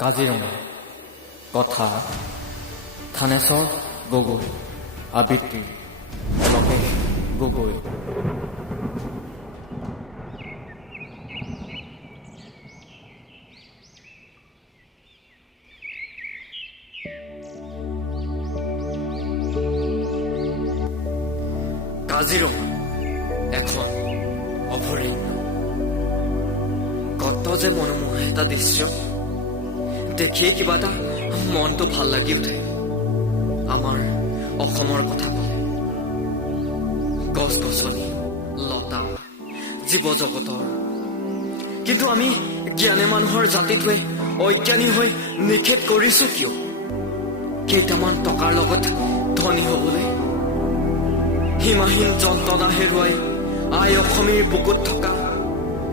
কাজিৰঙা কথা থানেশ্বৰ গগৈ আবৃত্তি অলকেশ গগৈ। কাজিৰঙা এখন অভয়াৰণ্য। কত যে মনোমোহা এটা দৃশ্য, দেখিয়ে কিবা এটা মনটো ভাল লাগি উঠে। আমাৰ অসমৰ কথা ক'লে গছ গছনি লতা জীৱ জগতৰ, কিন্তু আমি জ্ঞানে মানুহৰ জাতিটোৱে অজ্ঞানী হৈ নিষেধ কৰিছো কিয়? কেইটামান টকাৰ লগত ধনী হবলৈ সীমাহীন যন্ত্ৰণা হেৰুৱাই আই অসমীৰ বুকুত থকা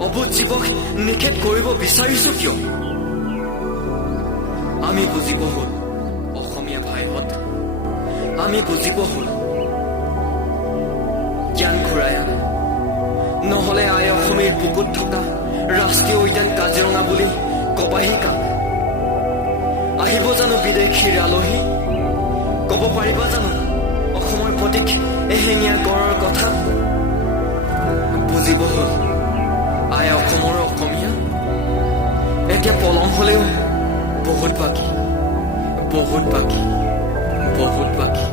অবুজ জীৱক নিষেধ কৰিব বিচাৰিছো কিয়? আমি বুজিব হ'ল অসমীয়া ভাইহঁত, আমি বুজিব হ'ল জ্ঞান ঘূৰাই আনা, নহলে আই অসমীৰ বুকুত থকা ৰাষ্ট্ৰীয় উদ্যান কাজিৰঙা বুলি কবাহি কাম। আহিব জানো বিদেশীৰ আলহী? কব পাৰিবা জানো অসমৰ প্ৰতীক এহেঙীয়া গড়ৰ কথা? বুজিব হ'ল আই অসমৰ অসমীয়া এতিয়া পলম হলেও বহুত বাকী, বহুত বাকী, বহুত বাকী।